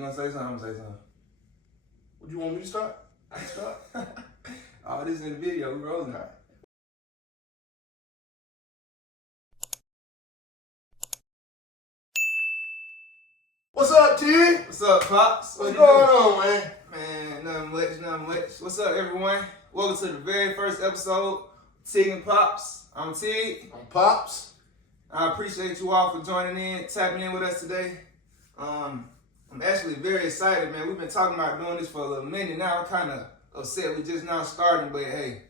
You gonna say something? I'm gonna say something. What, you want me to start? I can start. Oh, this is in the video. We rolling. All right. What's up, T? What's up, Pops? What's going on, man? Man, nothing much. What's up, everyone? Welcome to the very first episode of Tigg Pops. I'm Tigg. I'm Pops. I appreciate you all for joining in, tapping in with us today. I'm actually very excited, man. We've been talking about doing this for a little minute now. I'm kind of upset we just now starting, but hey,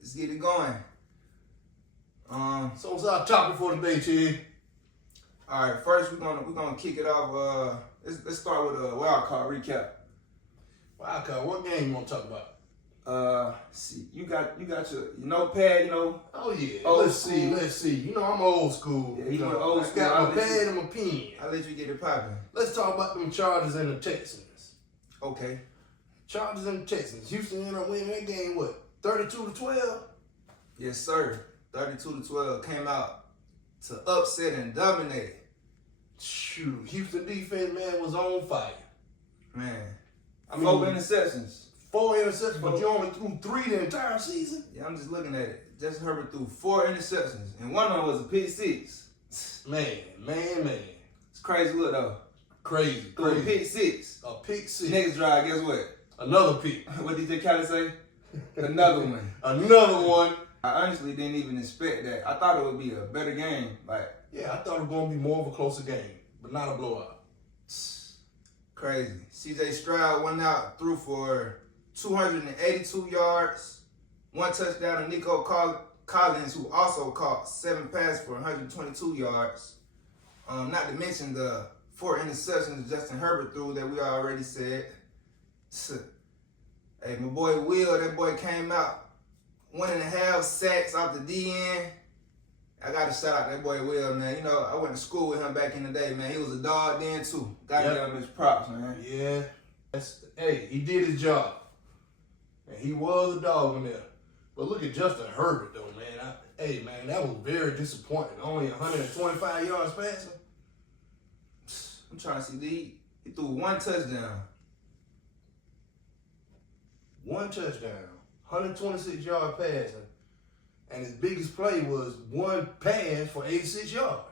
let's get it going. So what's our topic for today, T? All right, first we're gonna kick it off. Let's start with a wild card recap. Wild card, what game you want to talk about? See, you got your notepad, you know. Oh yeah. Old Let's school. see. You know I'm old school. Yeah, you know, old I school. got my pad and my pen. I'll let you get it popping. Let's talk about them Chargers and the Texans. Okay. Chargers and the Texans. Houston ended up winning that game, what, 32-12? Yes, sir. 32-12 came out to upset and dominate. Shoot, Houston defense, man, was on fire. Man, I mean, 4 interceptions. 4 interceptions, but you only threw 3 the entire season? Yeah, I'm just looking at it. Justin Herbert threw 4 interceptions, and one of them was a pick 6. Man. It's crazy look, though. Crazy. Threw a pick 6. A pick 6. Next drive, guess what? Another pick. What did DJ Khaled say? Another one. Another one. I honestly didn't even expect that. I thought it would be a better game. Yeah, I thought it was going to be more of a closer game, but not a blowout. Crazy. CJ Stroud went out, threw for 282 yards, 1 touchdown to Nico Collins, who also caught 7 passes for 122 yards. Not to mention the 4 interceptions Justin Herbert threw that we already said. Hey, my boy Will, that boy came out 1.5 sacks off the DN. I got to shout out that boy Will, man. You know, I went to school with him back in the day, man. He was a dog then, too. Got to give him his props, man. Yeah. Hey, he did his job. And he was a dog in there. But look at Justin Herbert, though, man. Man, that was very disappointing. Only 125 yards passing. I'm trying to see. He threw 1 touchdown. 1 touchdown. 126 yard passing. And his biggest play was 1 pass for 86 yards.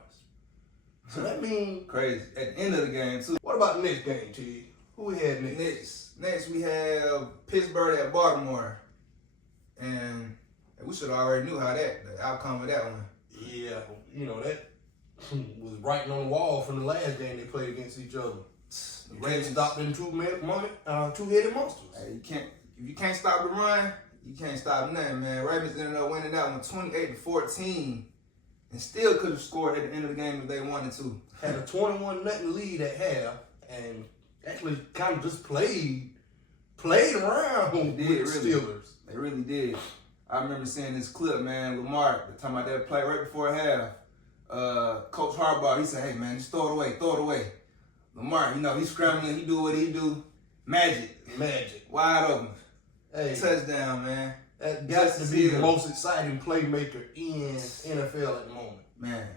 So that means... Crazy. At the end of the game, too. What about the next game, T? Who we had next? Next we have Pittsburgh at Baltimore. And we should have already knew the outcome of that one. Yeah, you know, that was writing on the wall from the last game they played against each other. The Ravens stopped them two-headed monsters. Hey, if you can't stop the run, you can't stop nothing, man. Ravens ended up winning that one 28-14 and still could have scored at the end of the game if they wanted to. Had a 21-0 lead at half and actually kind of just played around with the Steelers. They really did. I remember seeing this clip, man. Lamar, talking about that play right before half. Coach Harbaugh, he said, hey, man, just throw it away. Lamar, you know, he's scrambling, he do what he do. Magic. Wide open. Hey, touchdown, man. That got to be the most exciting playmaker in NFL at the moment. Man,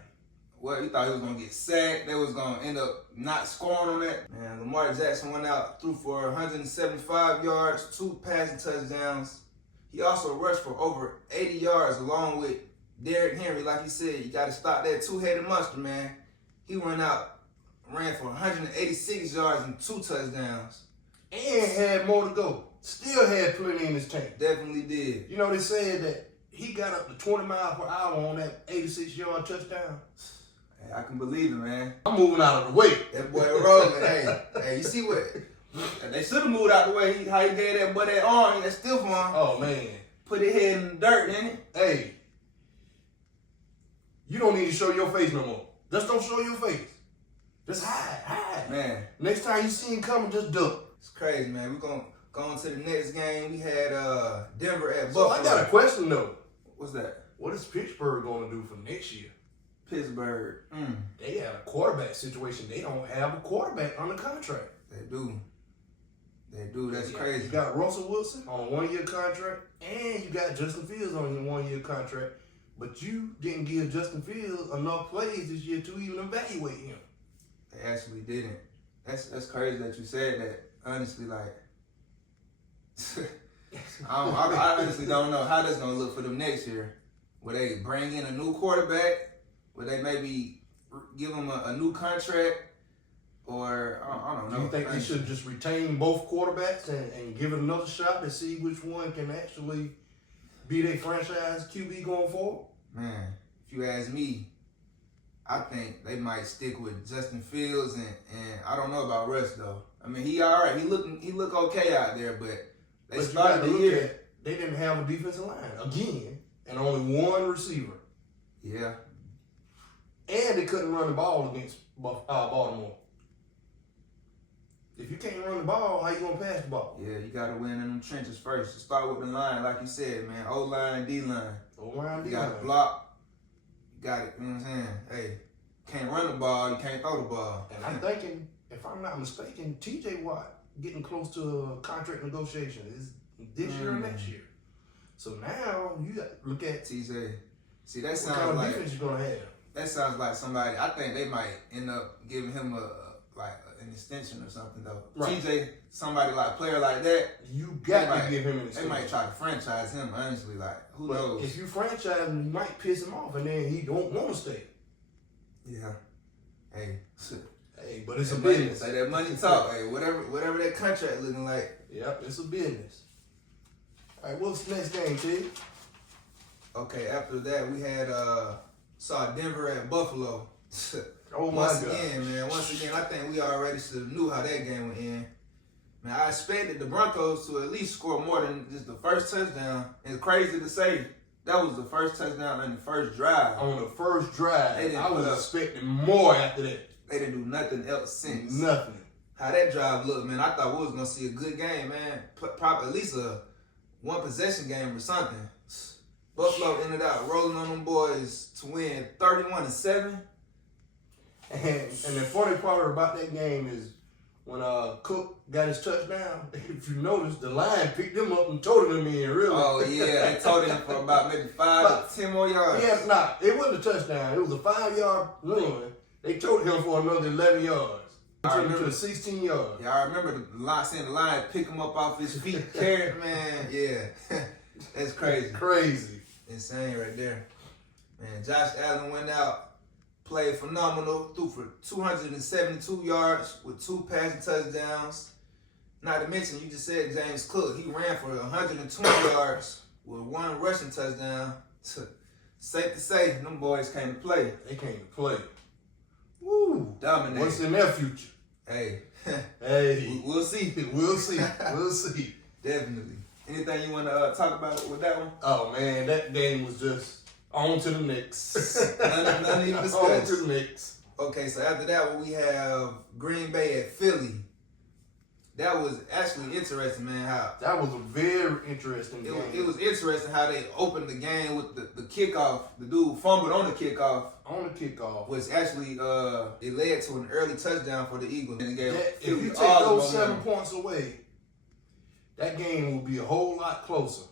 well, you thought he was going to get sacked. They was going to end up not scoring on that. Man, Lamar Jackson went out, threw for 175 yards, 2 passing touchdowns. He also rushed for over 80 yards along with Derrick Henry. Like he said, you got to stop that 2-headed monster, man. He ran for 186 yards and 2 touchdowns. And had more to go. Still had plenty in his tank. Definitely did. You know, they said that he got up to 20 miles per hour on that 86-yard touchdown. Hey, I can believe it, man. I'm moving out of the way. That boy rolling. hey, you see what? They should have moved out the way. How he gave that boy that arm, that stiff arm. Oh, man. Put his head in the dirt, didn't it? Hey, you don't need to show your face no more. Just don't show your face. Just hide. Man. Next time you see him coming, just duck. It's crazy, man. We're going to go on to the next game. We had Denver at So Buffalo. I got a question, though. What's that? What is Pittsburgh going to do for next year? Pittsburgh. They have a quarterback situation. They don't have a quarterback under contract. They do. That's crazy. You got Russell Wilson on a 1-year contract, and you got Justin Fields on a 1-year contract. But you didn't give Justin Fields enough plays this year to even evaluate him. They actually didn't. That's crazy that you said that. Honestly, like, I honestly don't know how that's gonna look for them next year. Will they bring in a new quarterback? Will they maybe give him a new contract? Or I don't know. Do you think they should just retain both quarterbacks and give it another shot to see which one can actually be their franchise QB going forward? Man, if you ask me, I think they might stick with Justin Fields and I don't know about Russ though. I mean, he all right. He look okay out there, but they started the year. They didn't have a defensive line again, and only one receiver. Yeah. And they couldn't run the ball against Baltimore. If you can't run the ball, how you gonna pass the ball? Yeah, you gotta win in them trenches first. You start with the line, like you said, man. O-line, D-line. O-line, D-line. You gotta block. You got it, you know what I'm saying? Hey, can't run the ball, you can't throw the ball. And I'm thinking, if I'm not mistaken, T.J. Watt getting close to a contract negotiation is this year or next year. So now you got to look at TJ. See, that what sounds kind of like defense you're gonna have. that sounds like somebody. I think they might end up giving him an extension or something though. Right. TJ, somebody like player like that, You got to give him an they extension. might try to franchise him. Honestly, like who knows? If you franchise him, you might piss him off, and then he don't want to stay. Yeah. Hey. Hey, but it's a That money- business. Say that money talk. Hey, whatever that contract looking like. Yep, it's a business. All right, what's the next game, Tigg? Okay, after that we had saw Denver at Buffalo. Oh my Once God. again, man. Once again, I think we already should have knew how that game would end. Man, I expected the Broncos to at least score more than just the first touchdown. It's crazy to say that was the first touchdown in the first drive. On the first drive, They didn't I was put up- expecting more after that. They didn't do nothing else since. Nothing. How that drive looked, man, I thought we was gonna see a good game, man. Probably at least a one possession game or something. Buffalo ended up rolling on them boys to win 31-7. And the funny part about that game is when Cook got his touchdown, if you notice, the line picked him up and toted him in, really. Oh yeah, they told him for about maybe 5 to 10 more yards. Yeah, nah, it wasn't a touchdown. It was a 5-yard run. They toted him for another 11 yards. I Took him remember. to 16 yards. Yeah, I remember the line, seeing the line pick him up off his feet, carry him, man. Yeah, that's crazy. Crazy. Insane right there. Man, Josh Allen went out, played phenomenal, threw for 272 yards with 2 passing touchdowns. Not to mention, you just said James Cook. He ran for 120 yards with 1 rushing touchdown. Safe to say, them boys came to play. They came to play. Woo. Dominated. What's in their future? Hey, Hey. we'll see. We'll see. We'll see. Definitely. Anything you want to talk about with that one? Oh, man, that game was just on to the next. None even On discussed. to the next. Okay, so after that, we have Green Bay at Philly. That was actually interesting, man. How That was a very interesting game. it was interesting how they opened the game with the kickoff. The dude fumbled on the kickoff, on the kickoff. which actually it led to an early touchdown for the Eagles. And it gave If Philly you take all the those 7 momentum. points away, that game will be a whole lot closer.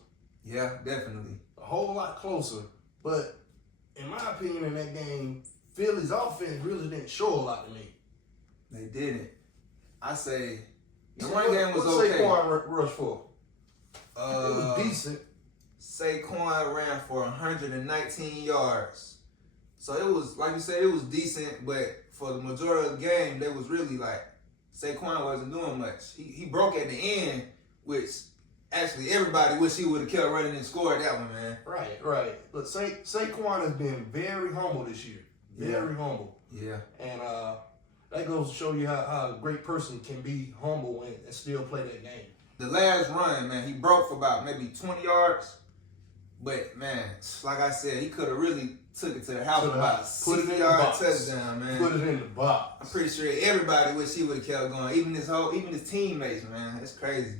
Yeah, definitely. A whole lot closer. But in my opinion, in that game, Philly's offense really didn't show a lot to me. They didn't. I say the So run game was what okay. Saquon rush for? It Uh, was decent. Saquon ran for 119 yards. So it was, like you said, it was decent, but for the majority of the game, they was really like, Saquon wasn't doing much. He broke at the end, which actually everybody wish he would have kept running and scored that one, man. Right. But Saquon has been very humble this year. Very humble. Yeah. And that goes to show you how a great person can be humble and still play that game. The last run, man, he broke for about maybe 20 yards. But, man, like I said, he could have really took it to the house To for the about house. Put it in the 60-yard box. touchdown, man. Put it in the box. I'm pretty sure everybody wish he would have kept going, even his teammates, man. It's crazy.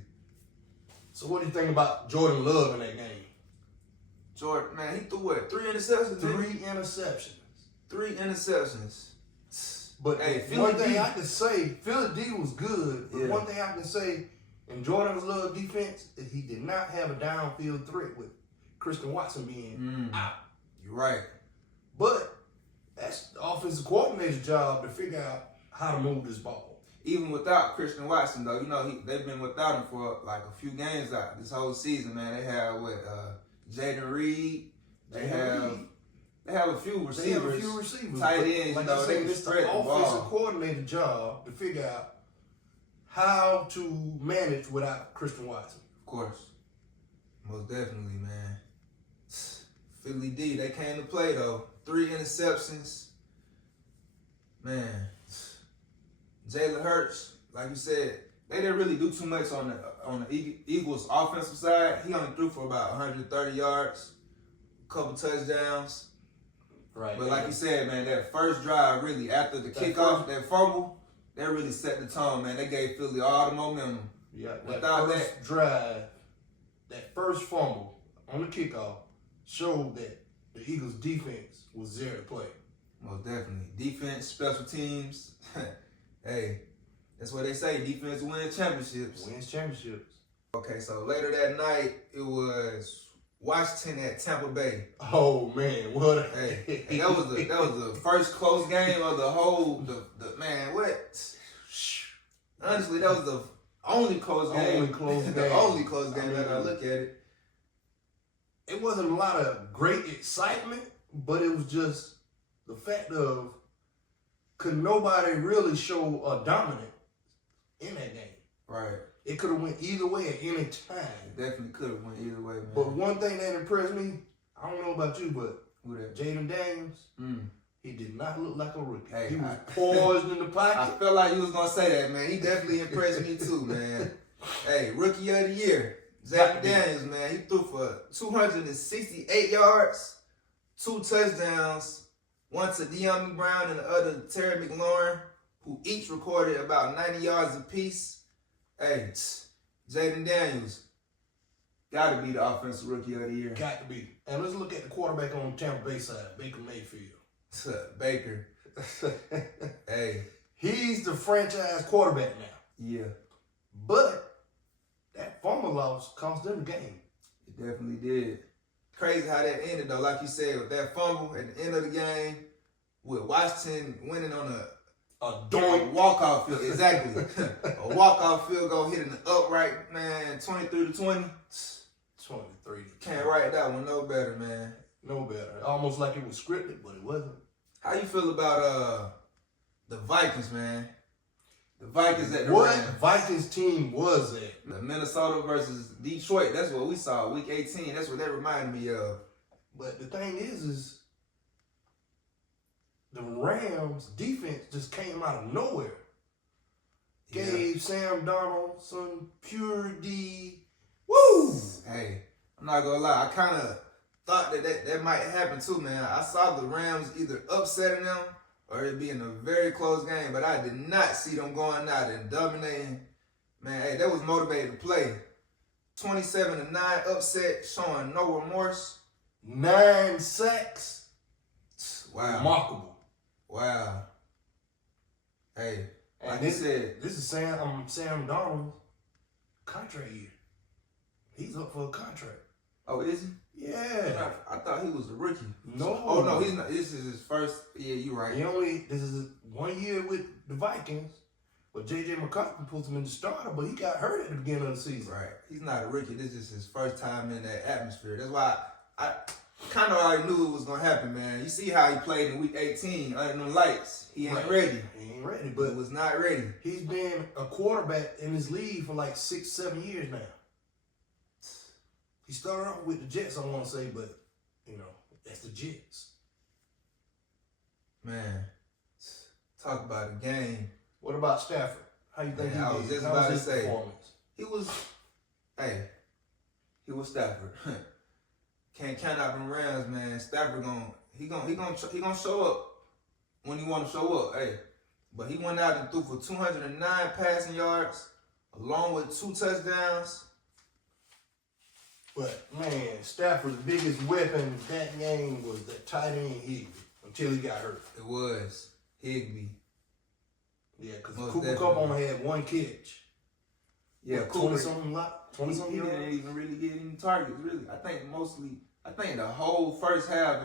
So what do you think about Jordan Love in that game? Jordan, man, he threw what? 3 interceptions? 3 didn't he? interceptions. 3 interceptions. But Hey, one Philly thing D- I can say, Philly D was good. But Yeah. one thing I can say, in Jordan's Love defense, is he did not have a downfield threat with Christian Watson being out. You're right. But that's the offensive coordinator's job to figure out how to move this ball. even without Christian Watson, though, you know, they've been without him for like a few games out this whole season, man. They have Jaden Reed. They have a few receivers. Tight ends, like you know, they can it's spread the the ball. offensive coordinator job to figure out how to manage without Christian Watson. Of course. Most definitely, man. Philly D, they came to play, though. 3 interceptions. Man. Jalen Hurts, like you said, they didn't really do too much on the Eagles' offensive side. He only threw for about 130 yards, a couple touchdowns. Right. But like you said, man, that first drive really, after the kickoff, that fumble, that really set the tone, man. They gave Philly all the momentum. Yeah, Without that drive, that first fumble on the kickoff showed that the Eagles' defense was there to play. Most definitely. Defense, special teams. Hey, that's what they say. Defense wins championships. Wins championships. Okay, so later that night, it was Washington at Tampa Bay. Oh man, what? Hey, that was the first close game of the whole. Man, what? Honestly, that was the only close game. The only close game that I look at it. It wasn't a lot of great excitement, but it was just the fact of could nobody really show a dominant in that game. Right. It could have went either way at any time. It definitely could have went either way, man. But one thing that impressed me, I don't know about you, but Jaden Daniels, he did not look like a rookie. Hey, he was poised in the pocket. I felt like you was going to say that, man. He definitely impressed me too, man. Hey, Rookie of the Year, Jaden Daniels, man. He threw for 268 yards, 2 touchdowns, one to De'Ami Brown and the other to Terry McLaurin, who each recorded about 90 yards apiece. Hey, Jaden Daniels, got to be the Offensive Rookie of the Year. Got to be. And let's look at the quarterback on the Tampa Bay side, Baker Mayfield. Baker. Hey. He's the franchise quarterback now. Yeah. But that fumble loss cost them the game. It definitely did. Crazy how that ended, though. Like you said, with that fumble at the end of the game, with Washington winning on a walk-off field. Exactly. A walk-off field goal hitting the upright, man, 23-20. 23. Can't write that one no better, man. No better. Almost like it was scripted, but it wasn't. How you feel about the Vikings, man? The Vikings at the What Rams. Vikings team was that? The Minnesota versus Detroit. That's what we saw, week 18. That's what that reminded me of. But the thing is the Rams defense just came out of nowhere. Yeah. Gave Sam Darnold some pure D. Woo! Hey, I'm not gonna lie. I kind of thought that might happen too, man. I saw the Rams either upsetting them or it being a very close game, but I did not see them going out and dominating. Man, hey, that was motivated to play. 27-9 upset, showing no remorse. 9 sacks. Wow. Remarkable. Wow. Hey, and like you said, this is Sam Darnold's contract year. He's up for a contract. Oh, is he? Yeah. I thought he was a rookie. No. Oh, no, he's not. This is his first. Yeah, you're right. This is his 1 year with the Vikings, but J.J. McCarthy puts him in the starter, but he got hurt at the beginning of the season. Right. He's not a rookie. This is his first time in that atmosphere. That's why I kind of already knew it was going to happen, man. You see how he played in week 18 under the lights. He ain't ready. He ain't ready, but he was not ready. He's been a quarterback in his league for like 6-7 years now. He started off with the Jets, I want to say, but, you know, that's the Jets. Man, talk about a game. What about Stafford? How you think he did? I was just about to say, he was Stafford. Can't count out them Rams, man. Stafford gonna show up when he want to show up. Hey, but he went out and threw for 209 passing yards, along with 2 touchdowns. But man, Stafford's biggest weapon in that game was that tight end Higbee until he got hurt. It was Higbee. Yeah, because Cooper Kupp only had 1 catch. Yeah, Cooper, he didn't even really get any targets. Really, I think the whole first half,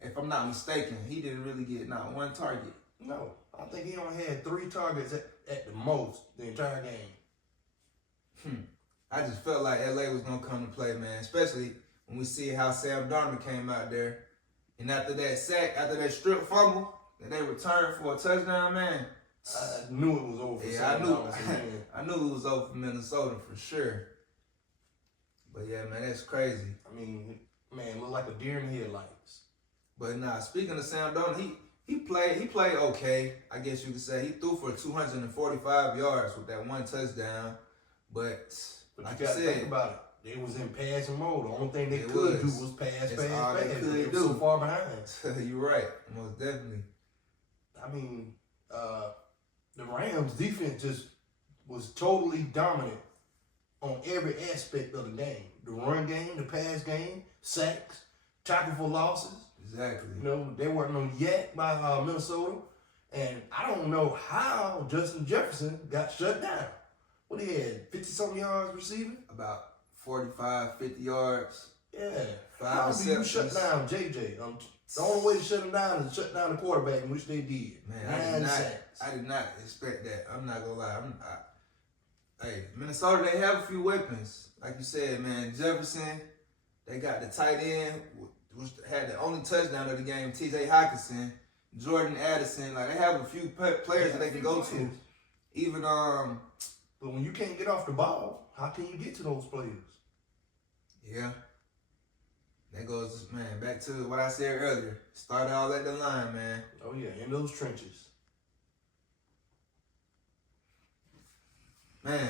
if I'm not mistaken, he didn't really get not 1 target. No, I think he only had 3 targets. at the most the entire game. I just felt like LA was gonna come to play, man. Especially when we see how Sam Darnold came out there, and after that sack, after that strip fumble, and they returned for a touchdown, man. I knew it was over for Yeah, Sam Darnold. I knew it was over for Minnesota for sure. But yeah, man, that's crazy. I mean, man, looked like a deer in the headlights. But nah, speaking of Sam Darnold, he played okay, I guess you could say. He threw for 245 yards with that one touchdown. But like you I gotta said, think about it. They was in passing mode. The only thing they It could do was. was pass. That's all they could They were do. so far behind. You're right, most definitely. I mean, the Rams defense just was totally dominant on every aspect of the game. The run game, the pass game, sacks, tackle for losses. Exactly. You know, they weren't no yak by Minnesota. And I don't know how Justin Jefferson got shut down. What he had, 50-something yards receiving? About 45, 50 yards. Yeah. 5 How do you receptions. shut down JJ? The only way to shut him down is shut down the quarterback, which they did. Man, 9 sacks. I did not expect that. I'm not gonna lie. Hey, Minnesota, they have a few weapons. Like you said, man, Jefferson, they got the tight end, which had the only touchdown of the game, TJ Hawkinson, Jordan Addison. Like, they have a few players that they can go to. Even, But when you can't get off the ball, how can you get to those players? yeah. That goes, man, back to what I said earlier. Start all at the line, man. Oh, yeah, in those trenches. Man,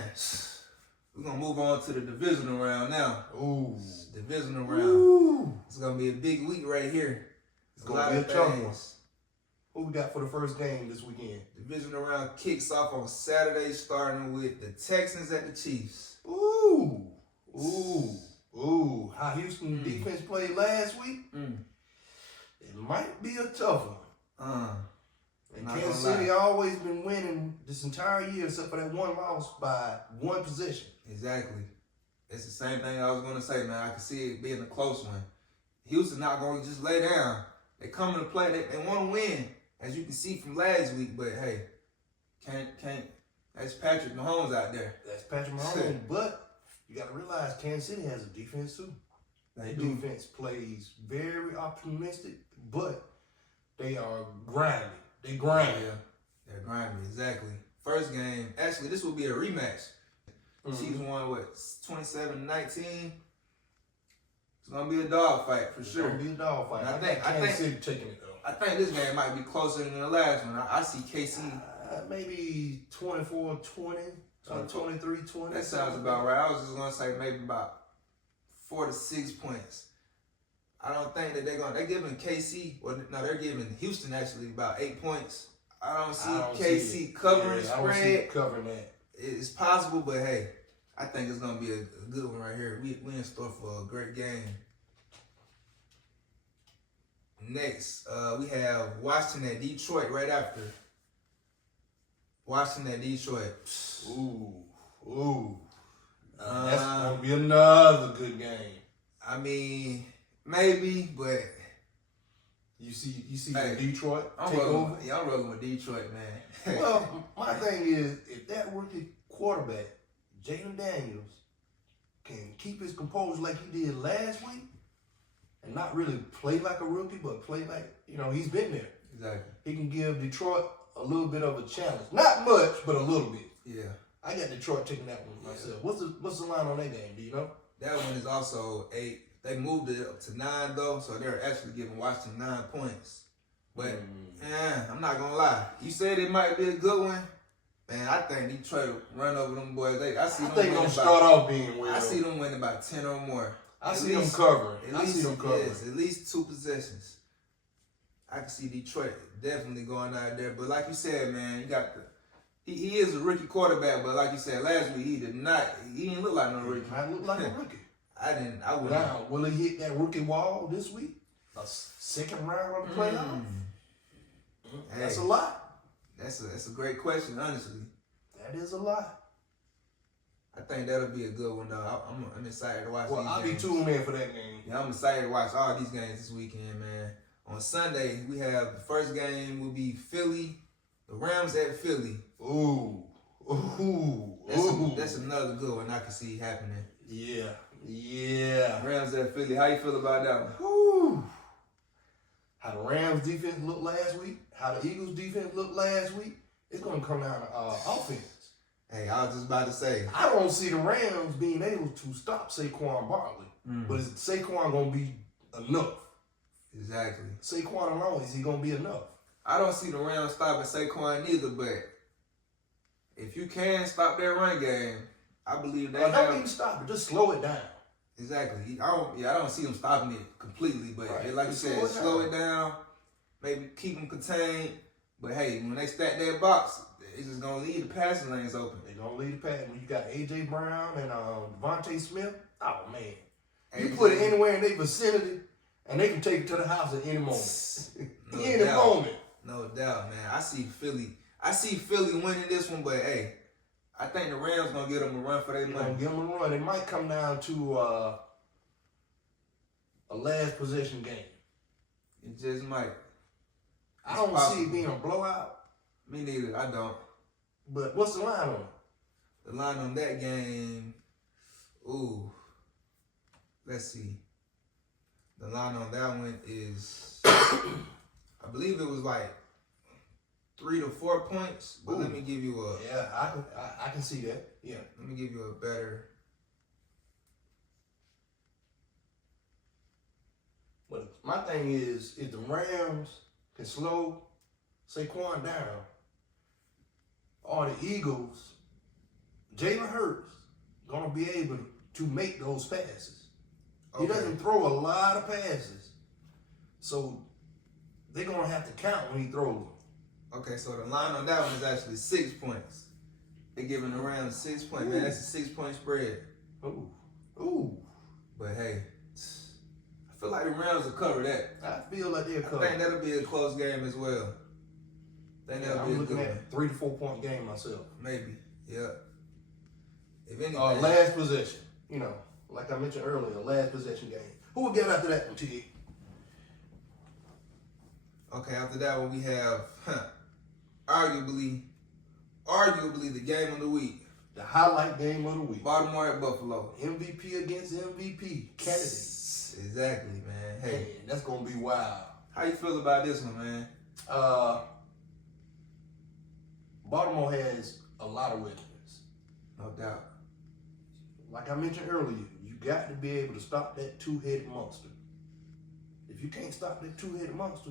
we're going to move on to the divisional round now. Ooh. Divisional round. Ooh. It's going to be a big week right here. It's going to be a tough one. Who we got for the first game this weekend? Divisional round kicks off on Saturday, starting with the Texans at the Chiefs. Ooh. Ooh. Ooh. How Houston defense played last week? It might be a tough one. And Kansas City always been winning this entire year except for that one loss by one possession. Exactly. It's the same thing I was going to say, man. I can see it being a close one. Houston not going to just lay down. They coming to play. They want to win, as you can see from last week. But, hey, can't. That's Patrick Mahomes out there. That's Patrick Mahomes. But you got to realize Kansas City has a defense, too. That defense plays very optimistic, but they are grimy. They grind. Yeah, they're grimy, exactly. First game, actually, this will be a rematch. Chiefs won, 27-19? It's going to be a dogfight for sure. It's going to be a dogfight. I think Kansas City taking it, though. I think this game might be closer than the last one. I see KC. Maybe 24-20, 23-20. That sounds about right. I was just going to say maybe about 4 to 6 points. I don't think that they're giving KC, they're giving Houston actually about 8 points. I don't see KC covering the spread. I don't see it covering that. It's possible, but hey, I think it's going to be a good one right here. We in store for a great game. Next, we have Washington at Detroit right after. Washington at Detroit. Ooh. That's going to be another good game. I mean, maybe, but you see the Detroit I'm rolling with Detroit, man. Well, my thing is, if that rookie quarterback, Jalen Daniels, can keep his composure like he did last week, and not really play like a rookie, but play like, he's been there. Exactly. He can give Detroit a little bit of a challenge. Not much, but a little bit. Yeah. I got Detroit taking that one myself. What's the line on that game? Do you know? That one is also 8. They moved it up to 9 though, so they're actually giving Washington 9 points. But I'm not gonna lie. You said it might be a good one. Man, I think Detroit will run over them boys. I see them gonna start off being well. I see them winning by 10 or more. I see them covering. Yes, at least 2 possessions. I can see Detroit definitely going out there. But like you said, man, you got he is a rookie quarterback, but like you said last week, he didn't look like no rookie. He might look like a rookie. I wouldn't. Now, will he hit that rookie wall this week? A second round of the playoff? Hey, that's a lot. That's a great question, honestly. That is a lot. I think that'll be a good one, though. I'm excited to watch these games. I'll be tuned in for that game. Yeah, I'm excited to watch all these games this weekend, man. On Sunday, we have the first game will be Philly The Rams at Philly. Ooh. That's another good one I can see happening. Yeah. Rams at Philly. How you feel about that one? Whew. How the Rams defense looked last week, how the Eagles defense looked last week, it's going to come down to offense. Hey, I was just about to say. I don't see the Rams being able to stop Saquon Barkley. But is Saquon going to be enough? Exactly. Saquon alone, is he going to be enough? I don't see the Rams stopping Saquon either, but if you can stop their run game, I believe they don't even stop it. Just slow it down. Exactly. I don't see them stopping it completely, but like you said, slow it down. Maybe keep them contained. But hey, when they stack that box, it's just gonna leave the passing lanes open. They're gonna leave the pass. When you got AJ Brown and Devontae Smith, oh man, you AJ, put it anywhere in their vicinity, and they can take it to the house at any moment. Moment. No doubt, man. I see Philly winning this one, but hey, I think the Rams gonna give them a run for their money. Gonna give them a run. It might come down to a last possession game. It just might. I don't see it being a blowout. Me neither. I don't. But what's the line on it? The line on that game, let's see. The line on that one is, I believe it was like 3 to 4 points. But let me give you a. Yeah, I can see that. Yeah. Let me give you a better. But my thing is, if the Rams can slow Saquon down, or the Eagles, Jalen Hurts gonna be able to make those passes. He doesn't throw a lot of passes, so they're gonna have to count when he throws them. Okay, so the line on that one is actually 6 points. They're giving the Rams 6 points. Man, that's a 6-point spread. Ooh. But hey, I feel like the Rams will cover that. I feel like they'll cover. I think that'll be a close game as well. I'm looking at a 3 to 4 point game myself. Maybe, yeah. If anything, last possession. You know, like I mentioned earlier, last possession game. Who will get after that one, Tigg? Okay, after that one we have arguably the game of the week. The highlight game of the week. Baltimore at Buffalo. MVP against MVP candidate. Exactly, man. Hey, that's gonna be wild. How you feel about this one, man? Baltimore has a lot of weapons. No doubt. Like I mentioned earlier, you got to be able to stop that two-headed monster. If you can't stop that two-headed monster,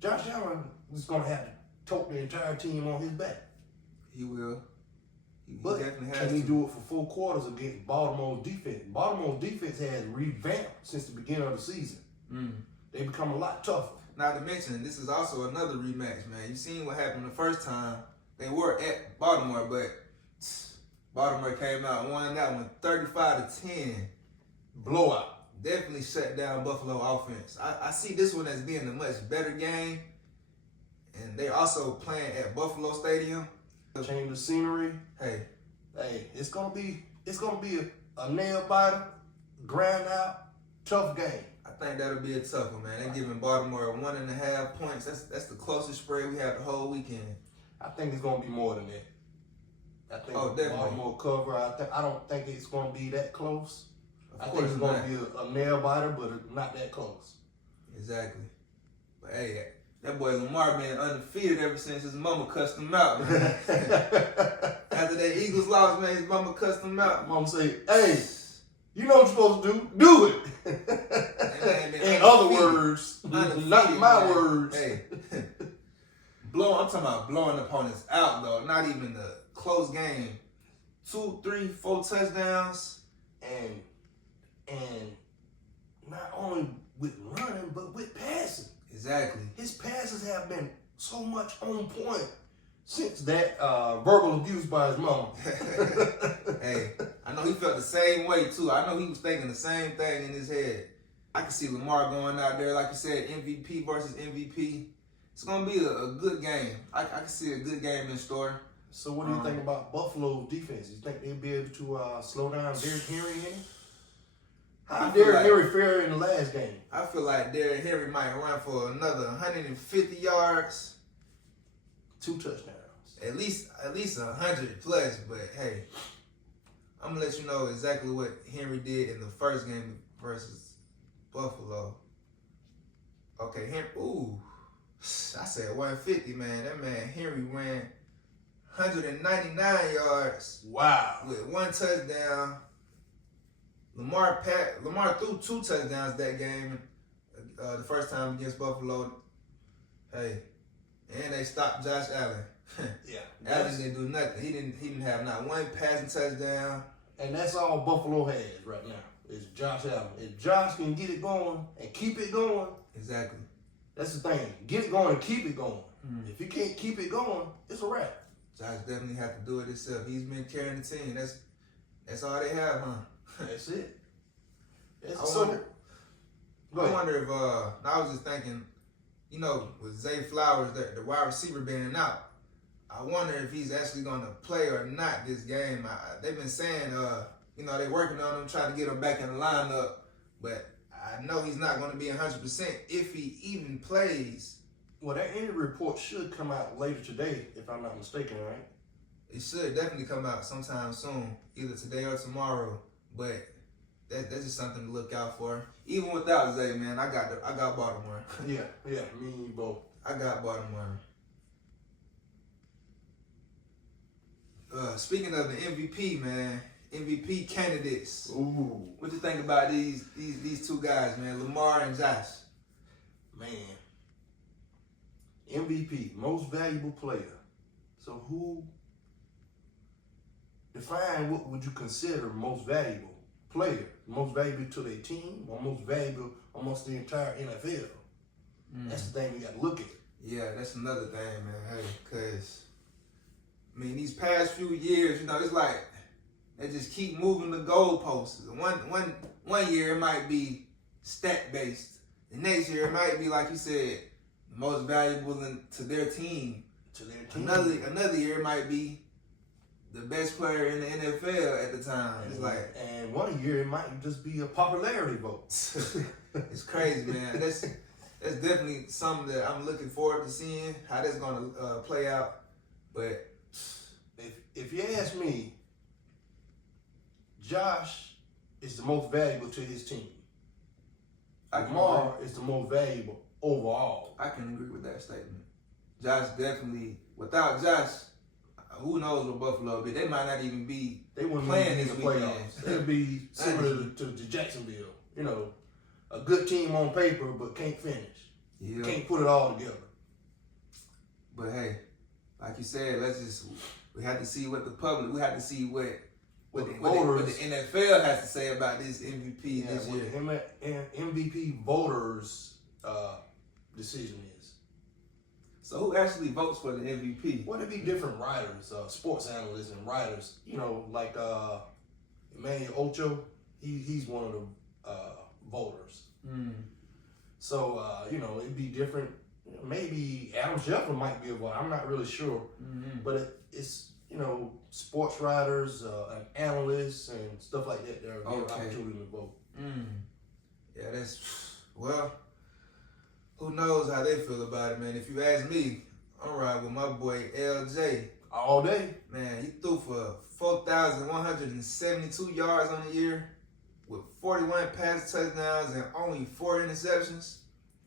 Josh Allen is going to have to tote the entire team on his back. He will. But can he do it for 4 quarters against Baltimore's defense? Baltimore's defense has revamped since the beginning of the season. They become a lot tougher. Not to mention, this is also another rematch, man. You seen what happened the first time. They were at Baltimore, but Baltimore came out and won that one 35-10. Blowout. Definitely shut down Buffalo offense. I see this one as being a much better game. And they're also playing at Buffalo Stadium. Change the scenery. Hey, it's gonna be a nail biter, grind out, tough game. I think that'll be a tough one, man. They're giving Baltimore 1.5 points. That's the closest spread we have the whole weekend. I think it's gonna be more than that. I think definitely. Baltimore cover. I don't think it's gonna be that close. I think it's not. gonna be a nail biter, but not that close. Exactly. But hey, that boy Lamar been undefeated ever since his mama cussed him out, man. After that Eagles loss, man, his mama cussed him out. Mama say, hey, you know what you're supposed to do? Do it. In other words, not my words. Hey. I'm talking about blowing opponents out, though. Not even the close game. 2, 3, 4 touchdowns. And not only with running, but with passing. Exactly. His passes have been so much on point since that verbal abuse by his mom. Hey, I know he felt the same way, too. I know he was thinking the same thing in his head. I can see Lamar going out there, like you said, MVP versus MVP. It's going to be a good game. I can see a good game in store. So what do you think about Buffalo's defense? You think they'll be able to slow down Derrick Henry in? How did Derrick Henry fare in the last game? I feel like Derrick Henry might run for another 150 yards. 2 touchdowns. At least 100 plus, but hey, I'm gonna let you know exactly what Henry did in the first game versus Buffalo. Okay, Henry. Ooh, I said 150, man. That man Henry ran 199 yards. Wow. With 1 touchdown. Lamar threw 2 touchdowns that game. The first time against Buffalo. Hey, and they stopped Josh Allen. Yeah. Allen didn't do nothing. He didn't have not 1 passing touchdown. And that's all Buffalo has right now is Josh Allen. If Josh can get it going and keep it going, Exactly. that's the thing. Get it going and keep it going. If you can't keep it going, it's a wrap. Josh definitely have to do it himself. He's been carrying the team. That's all they have, huh? That's it. I wonder if I was just thinking, with Zay Flowers, the wide receiver being out, I wonder if he's actually going to play or not this game. They've been saying, they're working on him, trying to get him back in the lineup, but I know he's not going to be 100% if he even plays. Well, that injury report should come out later today, if I'm not mistaken, right? It should definitely come out sometime soon, either today or tomorrow. But that's just something to look out for. Even without Zay, man, I got Baltimore. Yeah, me and you both. I got Baltimore. Speaking of the MVP, man, MVP candidates. Ooh, What you think about these 2 guys, man, Lamar and Josh? man. MVP, most valuable player. So define what would you consider most valuable player? Most valuable to their team or most valuable almost the entire NFL? That's the thing we got to look at. Yeah, that's another thing, man. Hey, because, these past few years, it's like they just keep moving the goalposts. One year it might be stat-based. The next year it might be, like you said, the most valuable to their team. Another year it might be the best player in the NFL at the time. And one year it might just be a popularity vote. It's crazy, man. That's definitely something that I'm looking forward to seeing how that's going to play out. But if you ask me, Josh is the most valuable to his team. Lamar is the most valuable overall. I can agree with that statement. Josh definitely, without Josh, who knows what Buffalo will be? They might not even be playing in the playoffs. They'll be similar to Jacksonville. A good team on paper, but can't finish. Yeah. Can't put it all together. But hey, like you said, we have to see what we have to see what the NFL has to say about this MVP this year. What the MVP voters' decision is. So who actually votes for the MVP? Well, it'd be different writers, sports analysts and writers. Like Emmanuel Ocho, he's one of the voters. So, it'd be different. Maybe Adam Schefter might be a voter. I'm not really sure. But it's, sports writers and analysts and stuff like that. There are opportunity to vote. Yeah, who knows how they feel about it, man. If you ask me, I'm riding with my boy LJ. All day. Man, he threw for 4,172 yards on the year with 41 pass touchdowns and only 4 interceptions.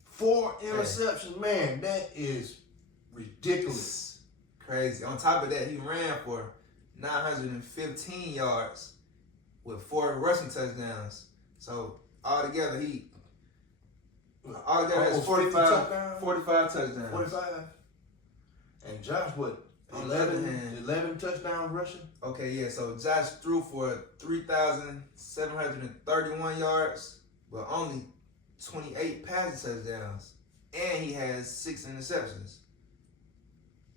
4 interceptions, man, that is ridiculous. Crazy. On top of that, he ran for 915 yards with 4 rushing touchdowns. So altogether, has 45 touchdowns. 45. And Josh, what? 11 touchdowns rushing? Okay, yeah. So Josh threw for 3,731 yards, but only 28 passing touchdowns. And he has 6 interceptions.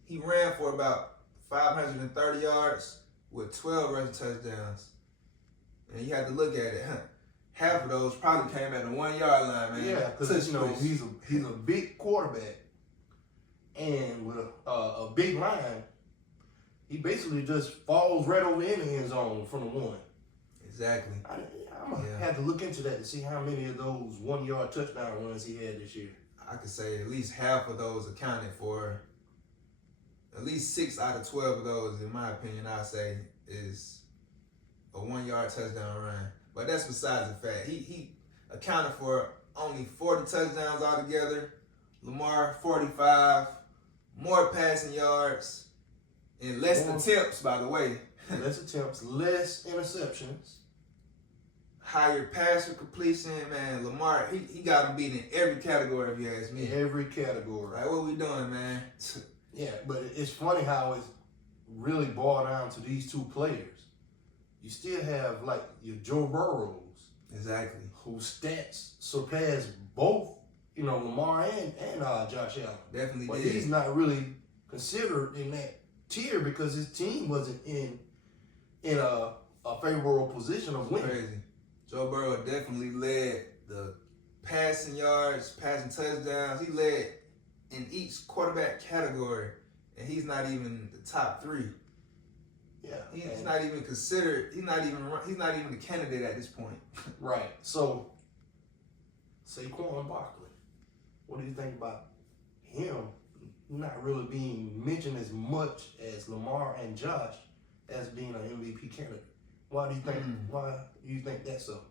He ran for about 530 yards with 12 rushing touchdowns. And you have to look at it, half of those probably came at the 1 yard line, man. Yeah, because he's a big quarterback, and with a big line, he basically just falls right over in the end zone from the 1. Exactly. I'm gonna have to look into that to see how many of those 1 yard touchdown runs he had this year. I could say at least half of those accounted for at least 6 out of 12 of those, in my opinion, I'd say is a 1-yard touchdown run. But that's besides the fact. He accounted for only 40 touchdowns altogether. Lamar, 45. More passing yards and less attempts, by the way. Less attempts, less interceptions. Higher passer completion, man. Lamar, he got him beat in every category, if you ask me. Every category. Like, what we doing, man? Yeah, but it's funny how it's really boiled down to these two players. You still have, like, your Joe Burrows. Exactly. Whose stats surpass both, Lamar and Josh Allen. Definitely but did. He's not really considered in that tier because his team wasn't in a favorable position of winning. Crazy. Joe Burrow definitely led the passing yards, passing touchdowns. He led in each quarterback category, and he's not even the top 3. Yeah, he's not even considered. He's not even the candidate at this point. Right. So, Saquon Barkley, what do you think about him not really being mentioned as much as Lamar and Josh as being an MVP candidate? Why do you think? Why do you think that's so?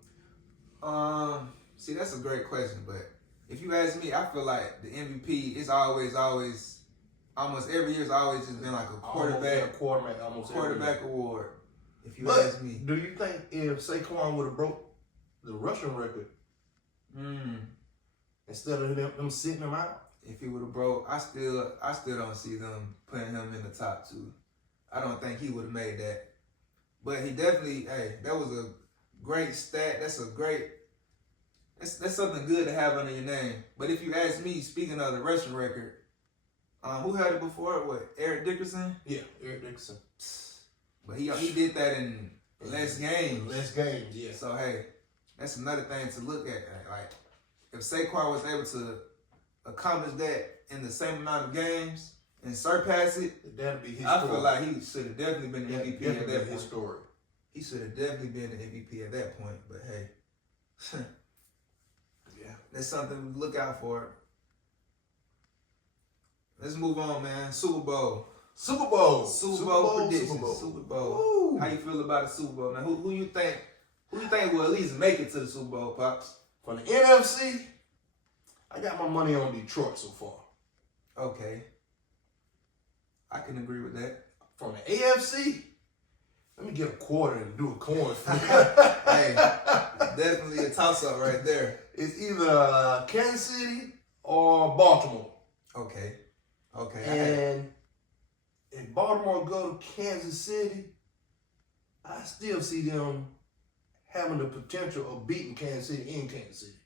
See, that's a great question, but if you ask me, I feel like the MVP is always, almost every year, it's always just been like a quarterback award. If you ask me, do you think if Saquon would have broke the rushing record instead of them sitting him out? If he would have broke, I still don't see them putting him in the top 2. I don't think he would have made that. But he definitely, that was a great stat. That's something good to have under your name. But if you ask me, speaking of the rushing record, who had it before? What, Eric Dickerson? Yeah, Eric Dickerson. But he did that in less games. Less games, yeah. So, hey, that's another thing to look at. Like, if Saquon was able to accomplish that in the same amount of games and surpass it, that'd be his I story. feel like he should have definitely been the MVP at that point. His story. He should have definitely been the MVP at that point. But hey, yeah, that's something to look out for. Let's move on, man. Super Bowl predictions. Super Bowl. Woo. How you feel about the Super Bowl, man? Who you think will at least make it to the Super Bowl, Pops? For the NFC, I got my money on Detroit so far. Okay. I can agree with that. From the AFC, let me get a quarter and do a coin flip. Hey, definitely a toss-up right there. It's either Kansas City or Baltimore. Okay. And if Baltimore go to Kansas City, I still see them having the potential of beating Kansas City in Kansas City.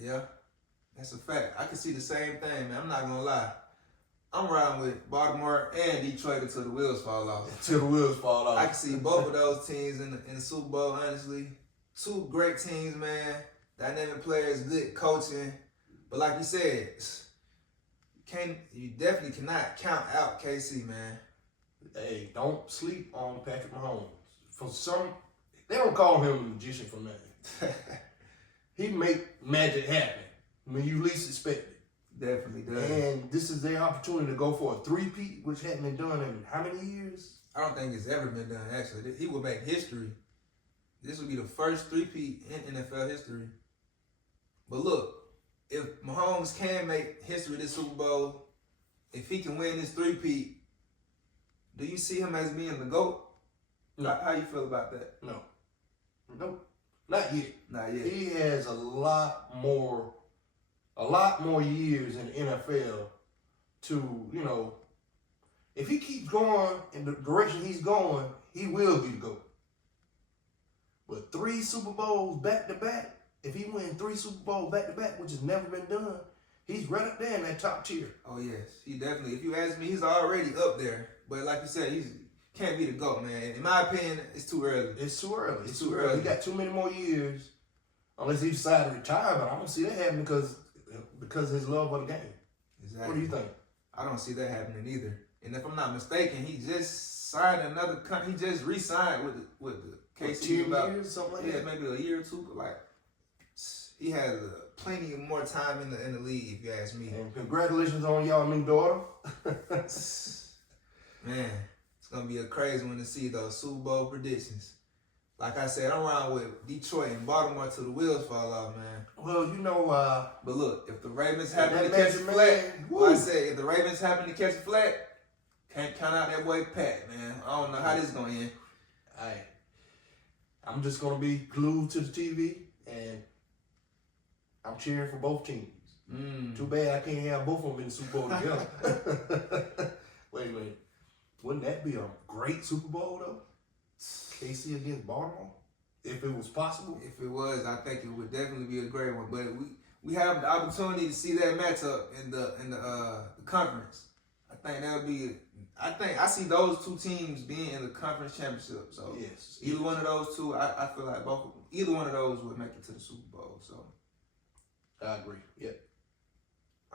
Yeah, that's a fact. I can see the same thing, man. I'm not gonna lie. I'm riding with Baltimore and Detroit until the wheels fall off. Until the wheels fall off. I can see both of those teams in the Super Bowl, honestly. 2 great teams, man. Dynamic players, good coaching. But like you said, you definitely cannot count out KC, man. Hey, don't sleep on Patrick Mahomes. They don't call him a magician for nothing. He make magic happen when you least expect it. Definitely does. And this is their opportunity to go for a 3-peat, which hadn't been done in how many years? I don't think it's ever been done, actually. He will make history. This would be the first 3-peat in NFL history. But look, if Mahomes can make history this Super Bowl, if he can win this 3-peat, do you see him as being the GOAT? No. How you feel about that? No. Nope. Not yet. Not yet. He has a lot more years in the NFL to, if he keeps going in the direction he's going, he will be the GOAT. But 3 Super Bowls back-to-back, if he wins 3 Super Bowls back-to-back, which has never been done, he's right up there in that top tier. Oh, yes. He definitely, if you ask me, he's already up there. But like you said, he can't be the GOAT, man. In my opinion, it's too early. It's too early. It's too early. He got too many more years, unless he decides to retire, but I don't see that happening because of his love of the game. Exactly. What do you think? I don't see that happening either. And if I'm not mistaken, he just signed another company. He just re-signed with the KC. 10 years, something like that? Maybe a year or 2. But like, he has plenty more time in the league, if you ask me. And congratulations on y'all new daughter. Man, it's gonna be a crazy one to see those Super Bowl predictions. Like I said, I'm around with Detroit and Baltimore till the wheels fall off, man. Well, But look, if the Ravens happen to that catch a magic flat, man, well, I woo. said if the Ravens happen to catch a flat, can't count out that boy Pat, man. I don't know how this is gonna end. I'm just gonna be glued to the TV, and I'm cheering for both teams. Too bad I can't have both of them in the Super Bowl together. Wait a minute. Wouldn't that be a great Super Bowl, though? KC against Baltimore? If it was possible? If it was, I think it would definitely be a great one. But we have the opportunity to see that matchup in the conference. I think that would be. I see those two teams being in the conference championship. So yes, either one of those two, I feel like either one of those would make it to the Super Bowl. So I agree. Yep.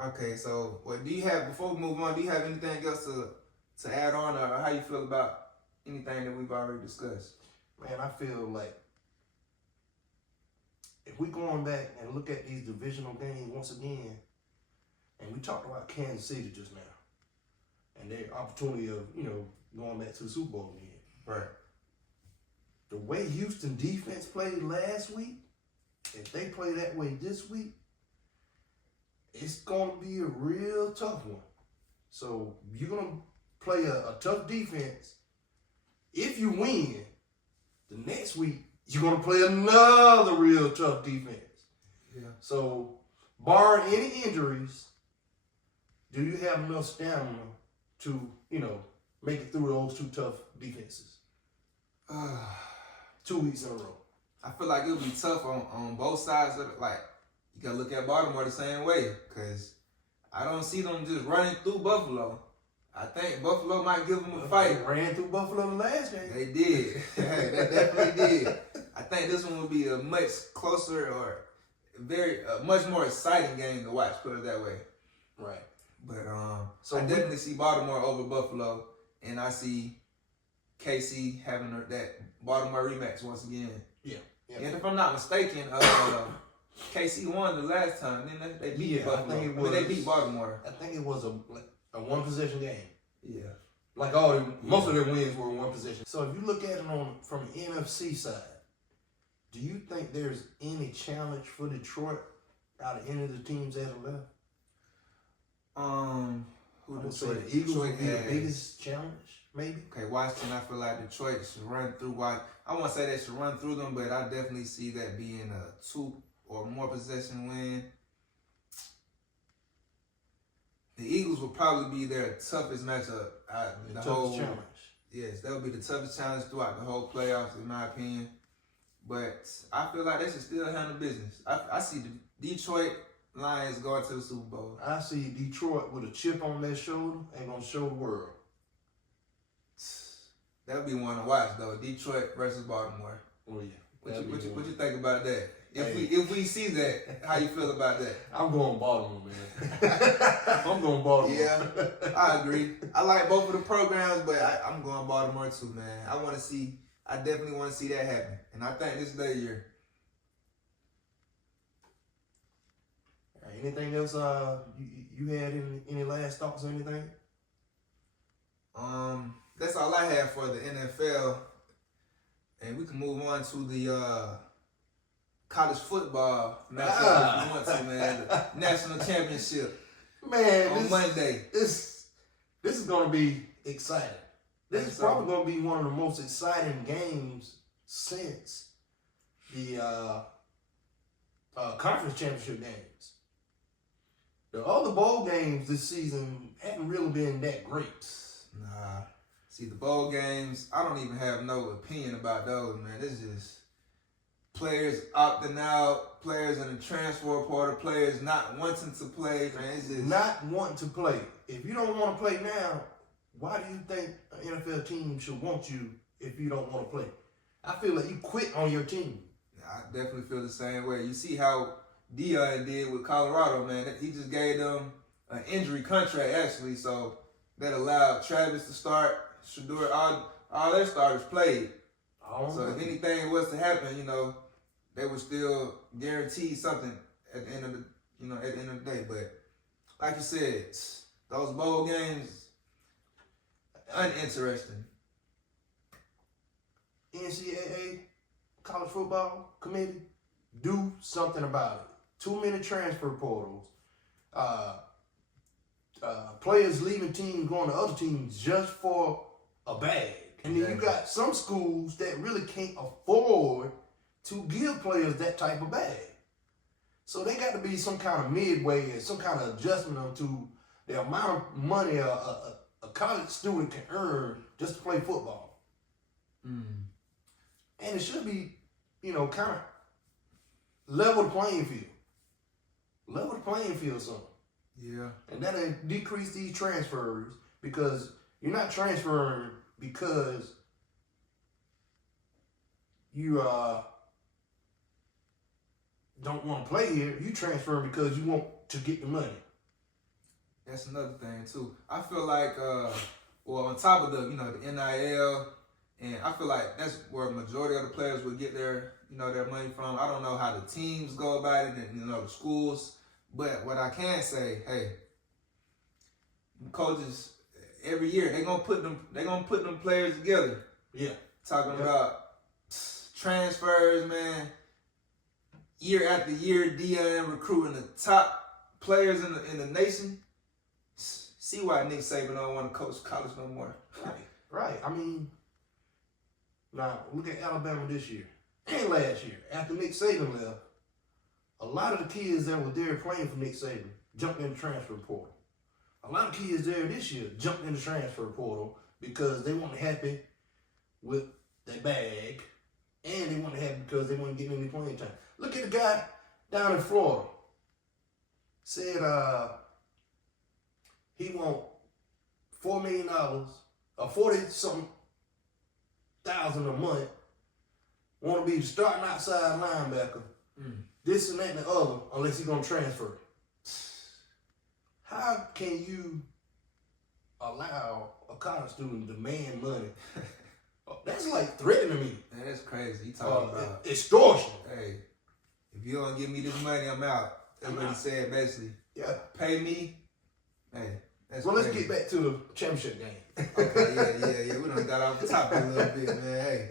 Okay, so what do you have before we move on? Do you have anything else to add on, or how you feel about anything that we've already discussed? Man, I feel like if we going back and look at these divisional games once again, and we talked about Kansas City just now, and their opportunity of, going back to the Super Bowl again. Right. The way Houston defense played last week, if they play that way this week, it's going to be a real tough one. So you're going to play a tough defense. If you win, the next week, you're going to play another real tough defense. Yeah. So, barring any injuries, do you have enough stamina to, make it through those two tough defenses? 2 weeks in a row. I feel like it'll be tough on both sides of it. Like, you gotta look at Baltimore the same way, because I don't see them just running through Buffalo. I think Buffalo might give them a fight. They ran through Buffalo the last game. They did. They definitely did. I think this one will be a much closer or much more exciting game to watch, put it that way. Right. But so I definitely see Baltimore over Buffalo, and I see KC having that Baltimore rematch once again. Yeah. And if I'm not mistaken, KC won the last time. Then they beat Buffalo. They beat Baltimore. I think it was a one possession game. Yeah. Like most of their wins were one possession. So if you look at it from the NFC side, do you think there's any challenge for Detroit out of any of the teams that are left? Who I would say the Eagles would be the biggest challenge, maybe. Okay, Washington, I feel like Detroit should run through. I won't say they should run through them, but I definitely see that being a 2 or more possession win. The Eagles will probably be their toughest matchup. The toughest challenge. Yes, that would be the toughest challenge throughout the whole playoffs, in my opinion. But I feel like they should still handle business. I see the Detroit Lions going to the Super Bowl. I see Detroit with a chip on their shoulder and gonna show the world. That would be one to watch, though. Detroit versus Baltimore. Oh yeah. What you think about that? If we see that, how you feel about that? I'm going Baltimore, man. I'm going Baltimore. Yeah, I agree. I like both of the programs, but I'm going Baltimore too, man. I definitely want to see that happen, and I think this is their year. Anything else? You had any last thoughts or anything? That's all I have for the NFL, and we can move on to the college football matchup if you want to, man. The national championship, man, on Monday. This is gonna be exciting. This is probably gonna be one of the most exciting games since the conference championship games. The other bowl games this season haven't really been that great. Nah. See, the bowl games, I don't even have no opinion about those, man. It's just players opting out, players in the transfer portal, players not wanting to play, man. It's just not wanting to play. If you don't want to play now, why do you think an NFL team should want you if you don't want to play? I feel like you quit on your team. I definitely feel the same way. You see how Dion did with Colorado, man. He just gave them an injury contract, actually, so that allowed Travis to start, Shador, all their starters played. So if anything was to happen, they would still guarantee something at the end of the day. But like you said, those bowl games, uninteresting. NCAA, college football committee, do something about it. Too many transfer portals. Players leaving teams, going to other teams just for a bag. And then you got some schools that really can't afford to give players that type of bag. So they got to be some kind of midway and some kind of adjustment to the amount of money a college student can earn just to play football. Mm. And it should be, kind of level the playing field. Level the playing field some. Yeah. And that'll decrease these transfers because you're not transferring because you don't want to play here. You transferring because you want to get the money. That's another thing too. I feel like, on top of the the NIL, and I feel like that's where a majority of the players would get their their money from. I don't know how the teams go about it and the schools, but what I can say, hey, coaches every year they gonna put them players together. Yeah, talking about transfers, man. Year after year, DN recruiting the top players in the nation. See why Nick Saban don't want to coach college no more. Right. I mean, now look at Alabama this year and last year. After Nick Saban left, a lot of the kids that were there playing for Nick Saban jumped in the transfer portal. A lot of kids there this year jumped in the transfer portal because they weren't happy with their bag, and they weren't happy because they weren't getting any playing time. Look at the guy down in Florida. Said he want $4 million or 40-something thousand a month. Want to be the starting outside linebacker. This and that and the other, unless he's gonna transfer. How can you allow a college student to demand money? That's like threatening me. Man, that's crazy. He talking about extortion. Hey, if you don't give me this money, I'm out. That's what he said basically. Yeah. Pay me. Hey, that's well, crazy. Let's get back to the championship game. Okay, yeah. We done got off the topic a little bit, man. Hey,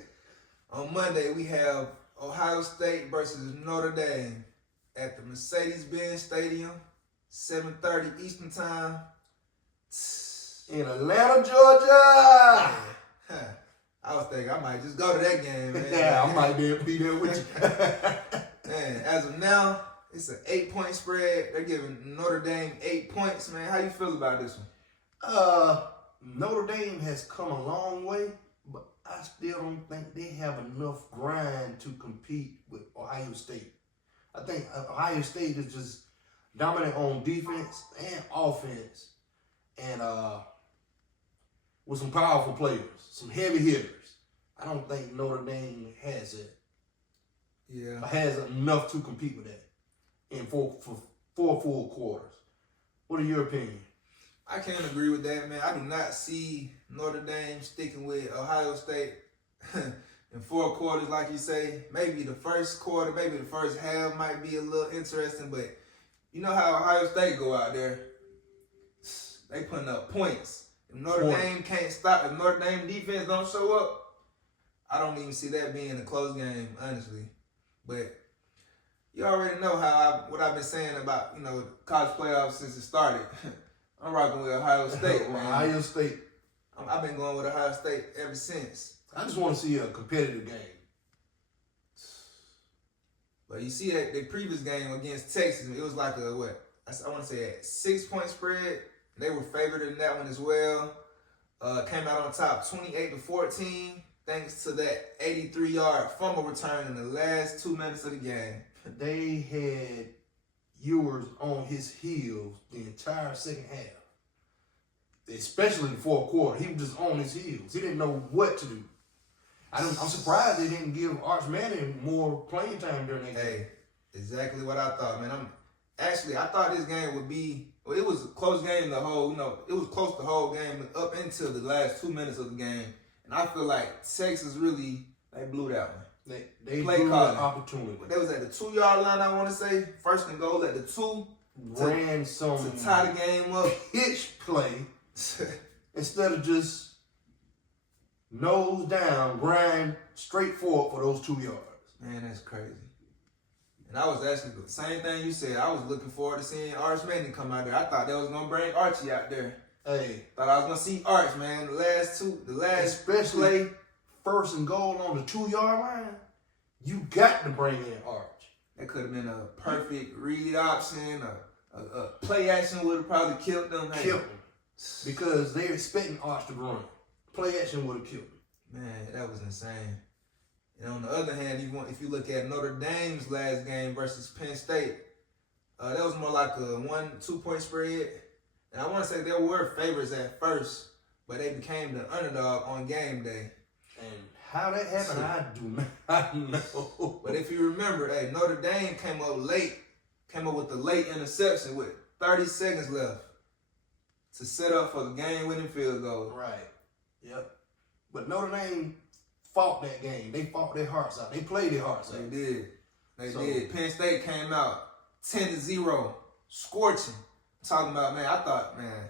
on Monday we have Ohio State versus Notre Dame at the Mercedes-Benz Stadium, 7:30 Eastern Time. In Atlanta, Georgia. I was thinking I might just go to that game, man. Yeah, I might be there with you. Man, as of now, it's an 8-point spread. They're giving Notre Dame 8 points, man. How you feel about this one? Notre Dame has come a long way, but I still don't think they have enough grind to compete with Ohio State. I think Ohio State is just dominant on defense and offense, and with some powerful players, some heavy hitters. I don't think Notre Dame has it. Yeah, has enough to compete with that in four full quarters. What are your opinion? I can't agree with that, man. I do not see Notre Dame sticking with Ohio State in 4 quarters, like you say. Maybe the first quarter, maybe the first half might be a little interesting, but you know how Ohio State go out there. They putting up points. If Notre Dame can't stop, if Notre Dame defense don't show up, I don't even see that being a close game, honestly. But you already know what I've been saying about, college playoffs since it started. I'm rocking with Ohio State, man. Ohio State. I've been going with Ohio State ever since. I just want to see a competitive game. But you see that the previous game against Texas, it was like I want to say a 6-point spread. They were favored in that one as well. Came out on top 28-14, thanks to that 83-yard fumble return in the last 2 minutes of the game. They had Ewers on his heels the entire second half, especially the fourth quarter. He was just on his heels. He didn't know what to do. I'm surprised they didn't give Arch Manning more playing time during that game. Hey, exactly what I thought, man. I thought this game would be. Well, it was a close game the whole. It was close the whole game up until the last 2 minutes of the game, and I feel like Texas really blew that one. They blew the opportunity. They was at the 2-yard line, I want to say. First and goal at the 2. Ran some to tie the game up. Pitch play instead of just nose down, grind straight forward for those 2 yards. Man, that's crazy. And I was actually the same thing you said. I was looking forward to seeing Arch Manning come out there. I thought they was gonna bring Archie out there. Hey, Thought I was gonna see Arch, man. The last especially first and goal on the 2-yard line, you got to bring in Arch. That could have been a perfect read option. A play action would have probably killed them. Hey. Killed them. Because they're expecting Arch to run. Play action would have killed them. Man, that was insane. And on the other hand, if you look at Notre Dame's last game versus Penn State, that was more like a 1-2 point spread. And I want to say they were favorites at first, but they became the underdog on game day. And how that happened, I do not know. But if you remember, hey, Notre Dame came up with the late interception with 30 seconds left to set up for the game-winning field goal. Right. Yep. But Notre Dame fought that game. They fought their hearts out. They played their hearts out. They did. They did. Penn State came out 10-0, scorching. Talking about, man, I thought, man,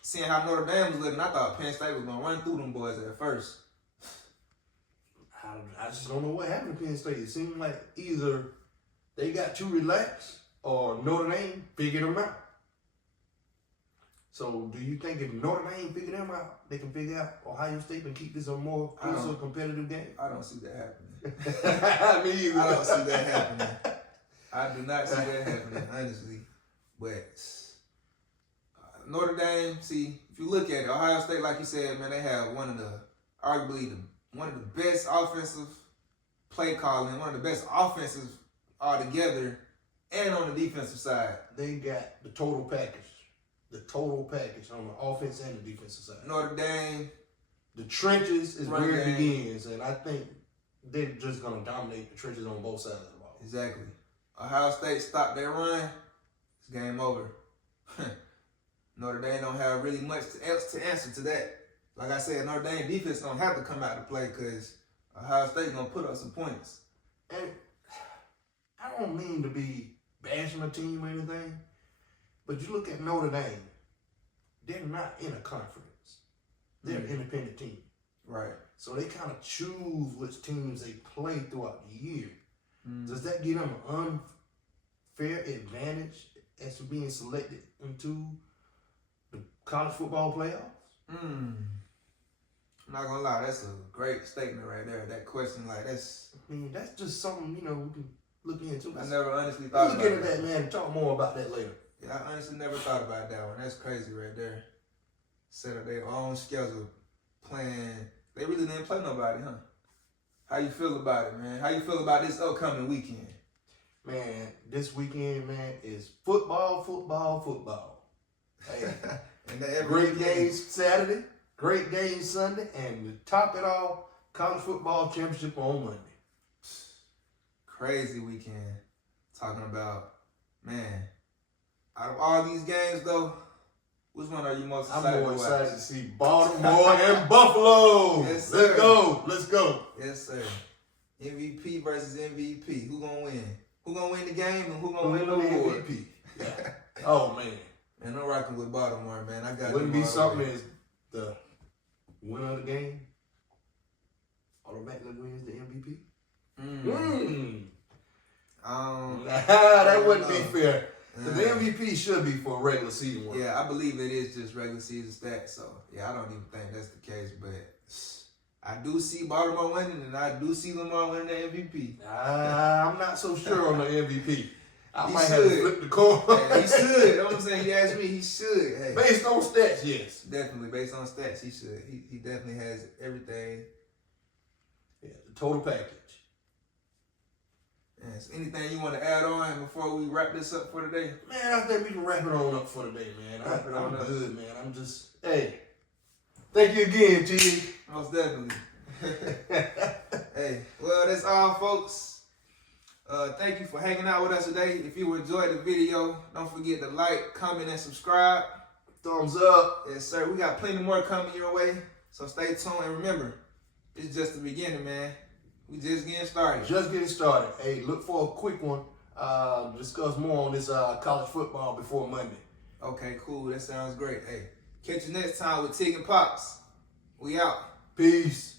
seeing how Notre Dame was looking, I thought Penn State was going to run through them boys at first. I just don't know what happened to Penn State. It seemed like either they got too relaxed or Notre Dame figured them out. So do you think if Notre Dame figure them out, they can figure out Ohio State and keep this a more closer competitive game? I don't see that happening. Me either. I don't see that happening. I do not see that happening, honestly. But Notre Dame, see, if you look at it, Ohio State, like you said, man, they have arguably one of the best offensive play calling, one of the best offensive altogether, and on the defensive side. They got the total package. The total package on the offense and the defensive side. Notre Dame. The trenches is where it game. begins, and I think they're just going to dominate the trenches on both sides of the ball. Exactly. Ohio State stopped their run, it's game over. Notre Dame don't have really much else to answer to that. Like I said, Notre Dame defense don't have to come out to play because Ohio State's going to put up some points. And I don't mean to be bashing a team or anything, but you look at Notre Dame, they're not in a conference. They're an independent team. Right. So they kind of choose which teams they play throughout the year. Does that give them an unfair advantage as to being selected into the college football playoffs? I'm not gonna lie, that's a great statement right there. That question, like that's just something, we can look into. I never honestly thought about it. We'll get into that, man, and talk more about that later. Yeah, I honestly never thought about that one. That's crazy right there. Set up their own schedule, playing. They really didn't play nobody, huh? How you feel about it, man? How you feel about this upcoming weekend? Man, this weekend, man, is football. Hey, and great games Saturday, great games Sunday, and to top it all, college football championship on Monday. Crazy weekend. Talking about, man, out of all these games, though, which one are you most excited I'm more excited to to see Baltimore and Buffalo. Yes, sir. Let's go. Yes, sir. MVP versus MVP. Who gonna win? Who gonna win the game and who gonna win the award? MVP. Yeah. Oh, man. Man, I'm rocking with Baltimore, man. I got Wouldn't be something as the winner of the game automatically wins the MVP? That wouldn't be fair. The MVP should be for regular season work. Yeah, I believe it is just regular season stats. So, yeah, I don't even think that's the case. But I do see Baltimore winning, and I do see Lamar winning the MVP. I'm not so sure on the MVP. I might have to flip the coin. He should. You know what I'm saying? He asked me, he should. Hey. Based on stats, yes. Definitely. Based on stats, he should. He definitely has everything. Yeah, the total package. Yes. Anything you want to add on before we wrap this up for today? Man, I think we can wrap it on up for today, man. I'm good, man. I'm just, hey, thank you again, Tigg. Most definitely. Hey, well, that's all, folks. Thank you for hanging out with us today. If you enjoyed the video, don't forget to like, comment, and subscribe. Thumbs up. Yes, sir. We got plenty more coming your way, so stay tuned. And remember, it's just the beginning, man. We just getting started. Just getting started. Hey, look for a quick one. Discuss more on this college football before Monday. Okay, cool. That sounds great. Hey, catch you next time with Tigg Pops. We out. Peace.